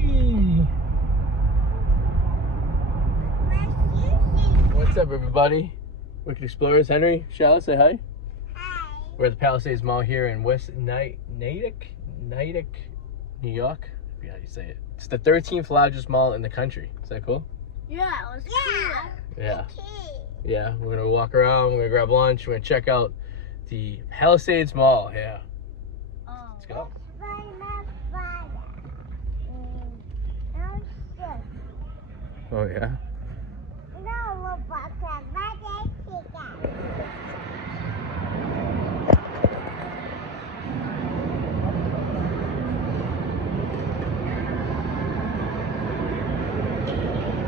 Henry! What's up, everybody? Wicked Explorers. Henry, Charlotte, say hi. Hi. We're at the Palisades Mall here in West Nyack, New York. Yeah, how do you say it? It's the 13th largest mall in the country. Is that cool? Yeah, it was cool. Yeah. Yeah, we're gonna walk around, we're gonna grab lunch, we're gonna check out the Palisades Mall. Yeah. Oh. Let's go. Oh, yeah?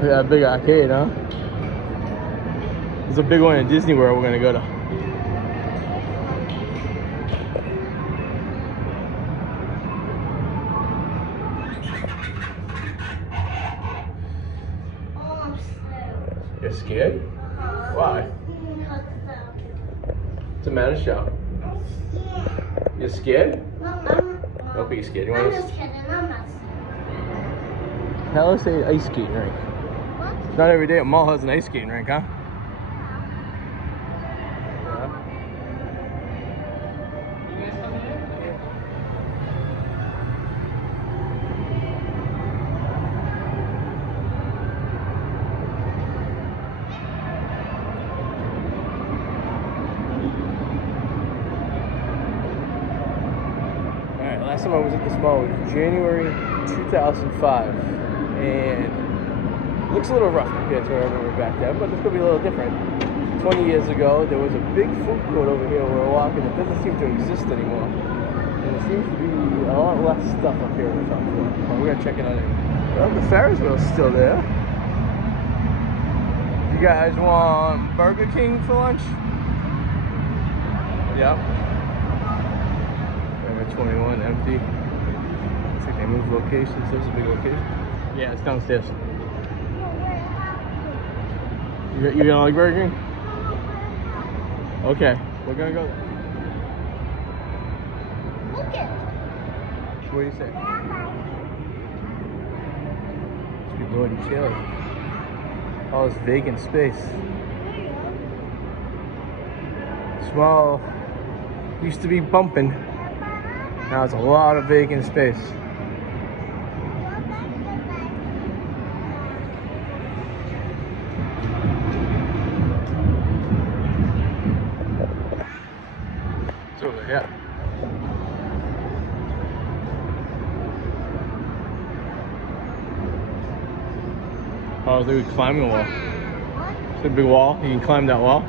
Yeah, big arcade, huh? There's a big one in Disney World we're gonna go to. You're scared? Why? What's the matter, Shell? You're scared? Don't be scared. You want I'm just kidding, I'm not scared. Palisade ice skating rink. What? Not every day a mall has an ice skating rink, huh? Last time I was at this mall was January 2005, and it looks a little rough compared to what I remember back then, but it's going to be a little different. 20 years ago, there was a big food court over here where we're walking. It doesn't seem to exist anymore, and there seems to be a lot less stuff up here on the top floor. Well, we're going to check it out anyway. Well, the Ferris wheel's still there. You guys want Burger King for lunch? Yep. 21 empty. Looks like they moved locations. There's a big location. Yeah, it's downstairs. You gonna like Burger King? Okay, we're gonna go there. Look it. What do you say? Must be Lord and Taylor. All this vacant space. Small. Used to be bumping. Now it's a lot of vacant space. It's over here. Oh, I was like climbing a wall. It's a big wall. You can climb that wall.